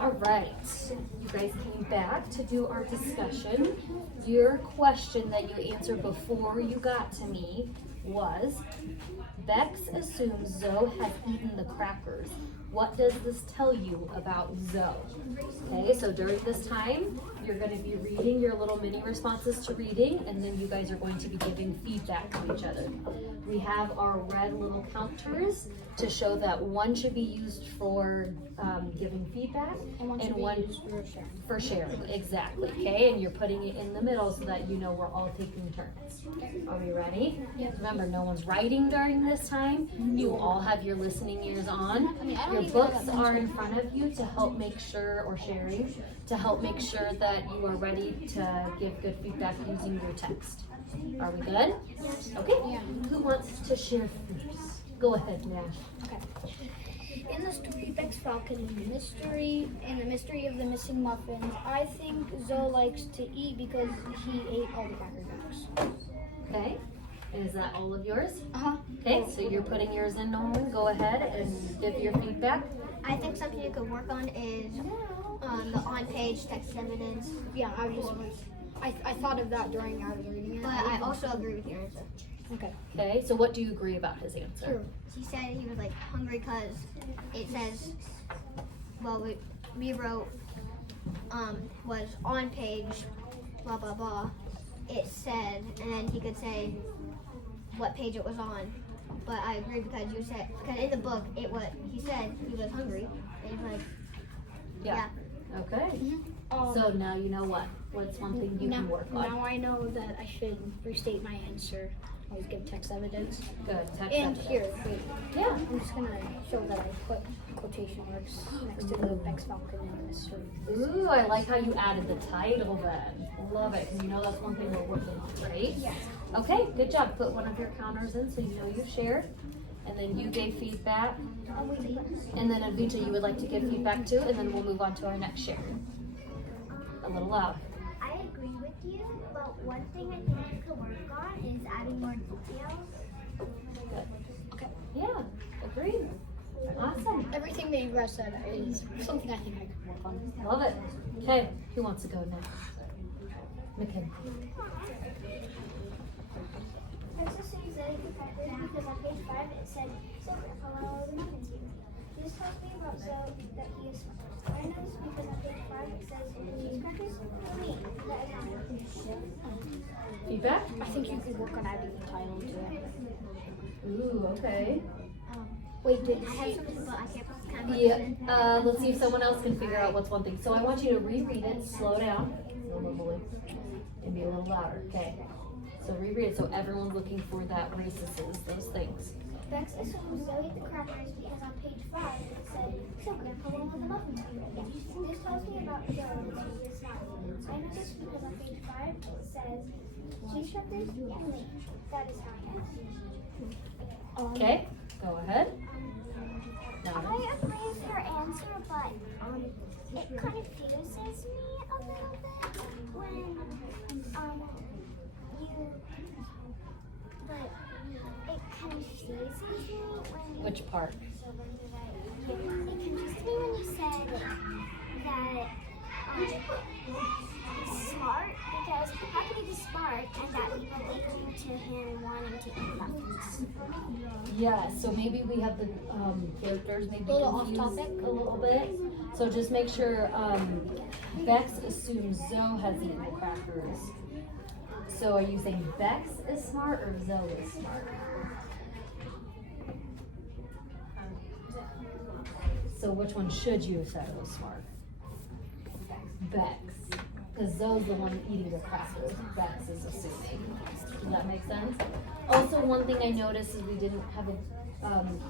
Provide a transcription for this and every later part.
All right, you guys came back to do our discussion. Your question that you answered before you got to me was, Bex assumes Zoe has eaten the crackers. What does this tell you about Zoe? Okay, so during this time, you're going to be reading your little mini responses to reading, and then you guys are going to be giving feedback to each other. We have our red little counters to show that one should be used for giving feedback and one for sharing. Exactly. Okay, and you're putting it in the middle so that you know we're all taking turns. Are we ready? Yes. Remember, no one's writing during this time. You all have your listening ears on. Your books are in front of you to help make sure, or sharing, to help make sure that you are ready to give good feedback using your text. Are we good? Yes. Okay. Yeah. Who wants to share first? Go ahead, Nash. Okay. In the story Bex Falcon and the mystery of the missing muffins, I think Zoe likes to eat because he ate all the Cracker Jacks. Okay. And is that all of yours? Uh-huh. Okay, so you're putting yours in, Nolan. Go ahead and give your feedback. I think something you could work on is the on-page text evidence. Yeah, I thought of that during I was reading it. But I also agree with your answer. Okay. Okay, so what do you agree about his answer? True. He said he was like hungry because it says, well, we wrote was on page blah blah blah. It said, and then he could say what page it was on. But I agree because you said, because in the book he said he was hungry, and he's like, yeah. Okay. So now you know what? What's one thing you can work on? Now I know that I should restate my answer. Always give text evidence. Good. Text And evidence. here, wait. Yeah. I'm just gonna show that I put quotation marks next to the Bex Falcon and the mystery. Ooh, I like how you added the title then. Love it. And you know that's one thing we're working on, right? Yes. Okay, good job. Put one of your counters in so you know you shared. And then you gave feedback. And then Avita, you would like to give feedback too, and then we'll move on to our next share. A little loud. I agree with you, but one thing I think you could work on is adding more details. Good. Okay. Yeah, agreed. Awesome. Everything that you guys said is something I think I could work on. Love it. Okay, who wants to go next? McKin. Princess says that because on page 5 it said, "So hello, the muffins here." This tells me about Zoe that he is smart. I know this because on page 5 it says cheese crackers. Wait, that is not Feedback? I think you could work on adding the title to it. Ooh, okay. Wait, did I have something, but I can't kind of Yeah, let's see if someone else can figure out what's one thing. So I want you to reread it, slow down, and be a little louder, okay? So reread it so everyone's looking for that races, those things. Bex assumes Zoe ate the crackers because on page 5 it said, "So Grandpa, when will the muffins be ready?" This tells me about Zoe that he is smart. I know this because on page 5 it says, "Cheese crackers and wait." That is how I know. Okay, go ahead. I agree with your answer, but it confuses me a little bit when it confuses me when Which part? it confused me when you said that he's smart, because how could he be smart and that we relate to him wanting to eat muffins? Yeah, so maybe we have the characters maybe A little confused off topic. a little bit. So just make sure Bex assumes Zoe has eaten the crackers. So are you saying Bex is smart or Zoe is smart? So which one should you have said was smart? Bex. Because Zoe's the one eating the crackers. Bex is assuming. Does that make sense? Also, one thing I noticed is we didn't have a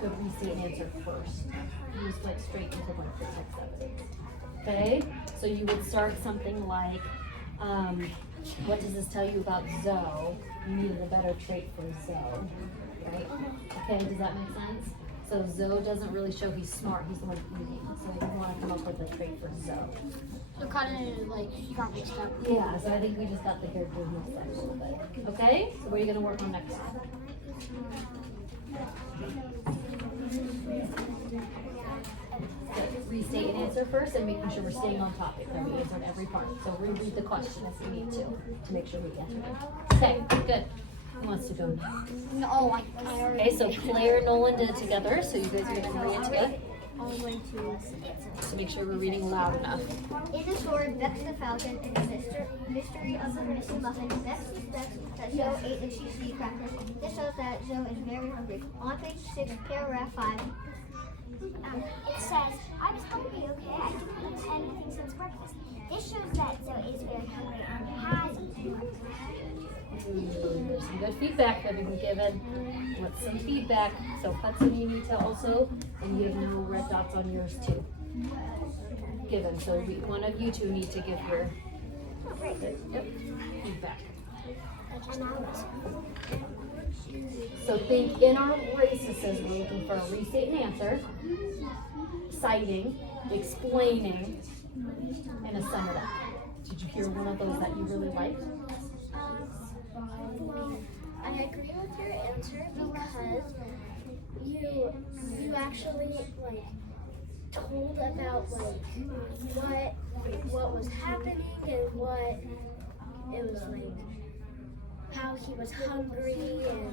good restate answer first. You just went straight into one for 6, 7. Okay? So you would start something like, what does this tell you about Zoe? You needed a better trait for Zoe. Right? Okay, does that make sense? So Zoe doesn't really show he's smart, he's the one eating. So we want to come up with a trait for Zoe. So kind of like you got mixed up. Yeah, so I think we just got the characters mixed up a little bit. Okay, so what are you going to work on next time? Good. Restate and answer first and making sure we're staying on topic, that we answered every part. So reread the question if we need to make sure we answered it. Okay, good. Who wants to go now? No, I already. Okay, so Claire and Nolan did it together, so you guys are gonna read it together. I'm going to. So make sure we're reading loud enough. In the story, Bex the Falcon and the mystery of the missing muffins, Bex suspects that Zoe ate the cheesy crackers. This shows that Zoe is very hungry. On page 6, paragraph 5. It says, I was hungry, okay? I didn't eat anything since breakfast. This shows that Zoe is very hungry and has eaten breakfast. Some good feedback that we've been given. What's some feedback? So Hudson, you need to also, and you have no red dots on yours too. Given, so one of you two need to give your feedback. So think in our races, we're looking for a restate and answer, citing, explaining, and a sum it up. Did you hear one of those that you really liked? I agree with your answer because you actually like told about like what was happening and what it was like how he was hungry and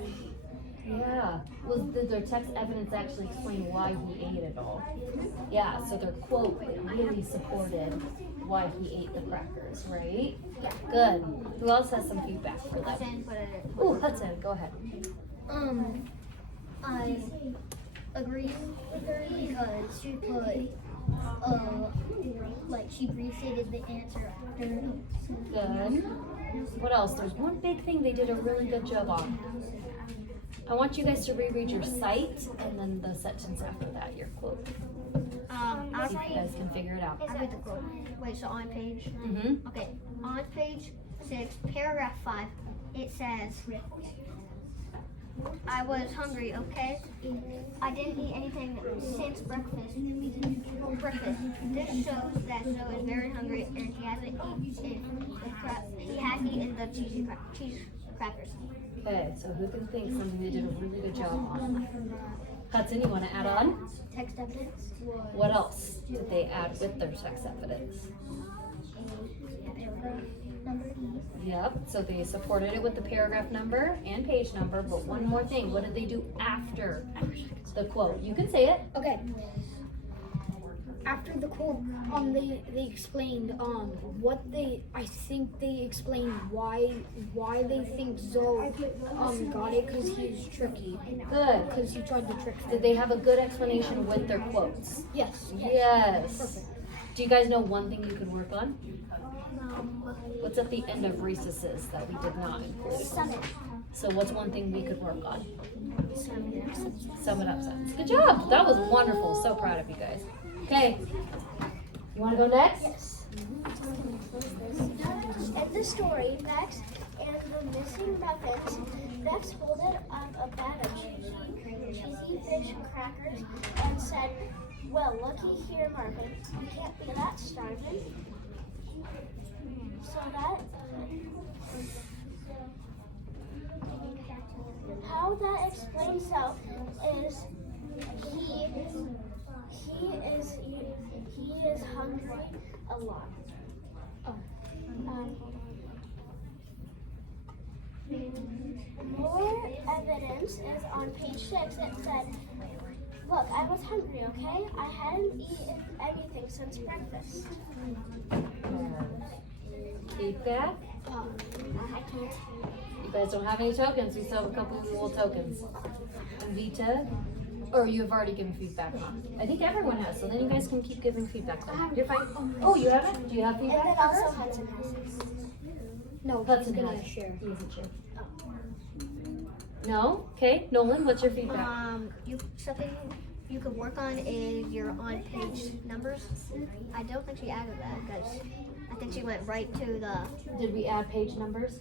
Yeah. Well, did their text evidence actually explain why he ate it all? Yeah, so their quote really supported why he ate the crackers, right? yeah. Good. Who else has some feedback for them? Hudson put it. Oh, Hudson, go ahead. I agree with her because she put, like she restated the answer after. Good. What else? There's one big thing they did a really good job on. I want you guys to reread your cite and then the sentence after that, your quote. I'll See if you guys can figure it out. read the quote. Wait, so on page? Mm-hmm. Okay, on page 6, paragraph 5, it says, I was hungry, okay? I didn't eat anything since breakfast. This shows that Zoe is very hungry and he hasn't eaten the cheese crackers. Okay, so who can think something they did a really good job on? Hudson, you want to add on? Text evidence. What else did they add with their text evidence? Yep, so they supported it with the paragraph number and page number, but one more thing, what did they do after the quote? You can say it. Okay. After the quote, they explained I think they explained why they think Zoe got it because he's tricky. Good. Because he tried to trick her. Did they have a good explanation with their quotes? Yes. Yes. Perfect. Do you guys know one thing you could work on? What's at the end of recesses that we did not include? So what's one thing we could work on? Sum it up sentence. Good job. That was wonderful. So proud of you guys. Okay. You want to go next? Yes. In the story, Bex and the Missing Muffins, Bex folded up a bag of cheesy fish crackers and said, well, looky here, Marvin, you can't be that starving. So how that explains out is he is hungry a lot. More evidence is on page 6. It said, look, I was hungry, okay? I hadn't eaten anything since breakfast. Feedback? I can't. You guys don't have any tokens. We still have a couple of little tokens. Vita? Or you have already given feedback on? I think everyone has, so then you guys can keep giving feedback. You're fine. Oh, you haven't? Do you have And feedback? then also Hudson has his. No, Hudson he's gonna has. share. He doesn't share. No? Okay. Nolan, what's your feedback? Something you could work on is your on-page numbers. I don't think she added that because I think she went right to the. Did we add page numbers?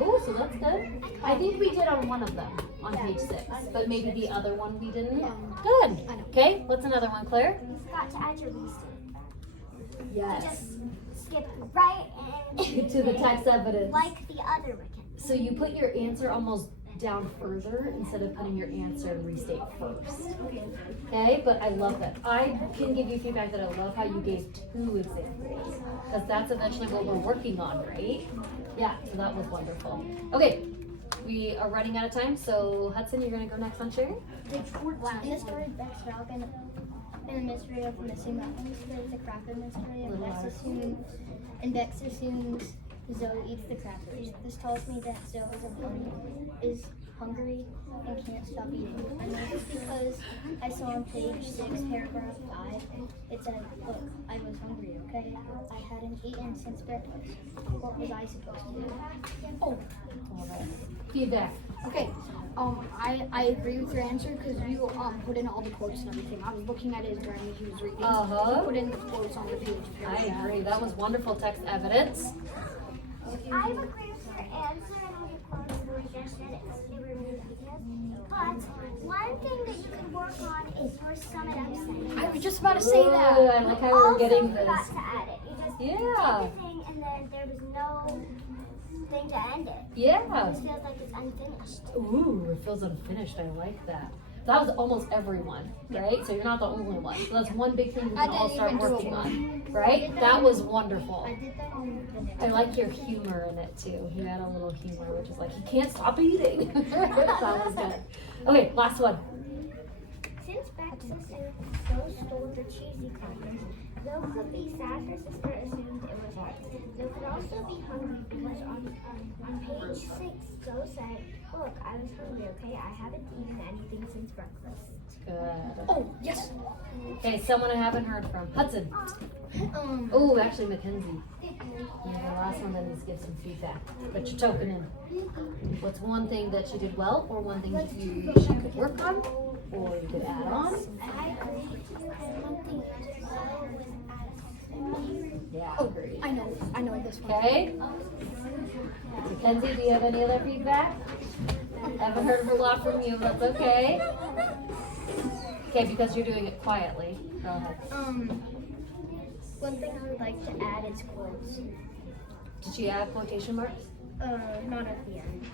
Oh, so that's good. I think we did on one of them, on page 6. But maybe the other one we didn't? Good. Okay, what's another one, Claire? You forgot to add your restate. Yes. Skip right and To the text evidence. like the other wicket. So you put your answer almost down further instead of putting your answer and restate first. Okay, but I love that. I can give you feedback that I love how you gave 2 examples, because that's eventually what we're working on, right? Yeah, so that was wonderful. Okay, we are running out of time, so Hudson, you're gonna go next on sharing? In the story Bex Falcon and the mystery of the missing muffins, there's the cracker mystery, and Bex assumes Zoe eats the crackers. This tells me that Zoe is hungry and can't stop eating. I know this because I saw on page 6, paragraph 5, it said, look, I was hungry, okay? I hadn't eaten since breakfast. What was I supposed to do? Oh, Feedback. okay. I agree with your answer because you put in all the quotes and everything. I was looking at his brain when he was reading. Uh-huh. He put in the quotes on the page. I agree. That was wonderful text evidence. I would agree with your answer, and I would probably just said it because they were really details. But one thing that you can work on is your sum it up sentence. I was just about to say Ooh, that. I like how we're getting this. Also forgot to add it. You just Yeah. did the thing, and then there was no thing to end it. It Yeah. just feels like it's unfinished. Ooh, it feels unfinished. I like that. That was almost everyone, right? So you're not the only one. So that's one big thing we can all start working on, right? That was wonderful. I did that on the I like your humor in it too. You had a little humor, which is like, he can't stop eating. That was good. Okay, last one. Since Bex assumed Zoe stole the cheesy crackers, Zoe could be sad her sister assumed it was her. Zoe could also be hungry because on page 6, Zoe said, look, I was hungry, okay? I haven't eaten anything since breakfast. Good. Oh, yes. Okay, someone I haven't heard from. Hudson. Oh, actually, Mackenzie. Yeah, the last one that needs to give some feedback. But you're token in. What's one thing that you did well, or one thing that you wish you could work on, or you could add on? I agree with you, and one thing that Zoe was Yeah, Oh, agreed. I know this one. Okay. Mackenzie, do you have any other feedback? Haven't heard a lot from you, but that's okay. Okay, because you're doing it quietly. Go ahead. One thing I would like to add is quotes. Did she add quotation marks? Not at the end.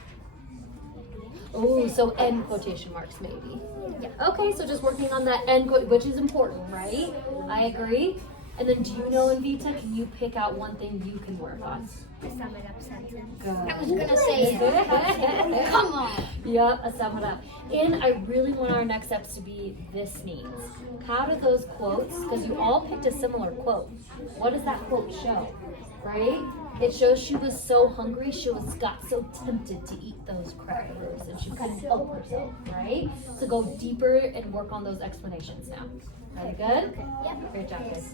Oh, so end quotation marks maybe. Yeah. Okay, so just working on that end quote, which is important, right? I agree. And then do you know in Vita, can you pick out one thing you can work on? The sum it up sentence. Good. I was gonna say it. Come on. Yep, a sum it up. And I really want our next steps to be this needs. How do those quotes, because you all picked a similar quote, what does that quote show, right? It shows she was so hungry, got so tempted to eat those crackers and she couldn't help herself, right? So go deeper and work on those explanations now. Very good? Yep. Great job, guys.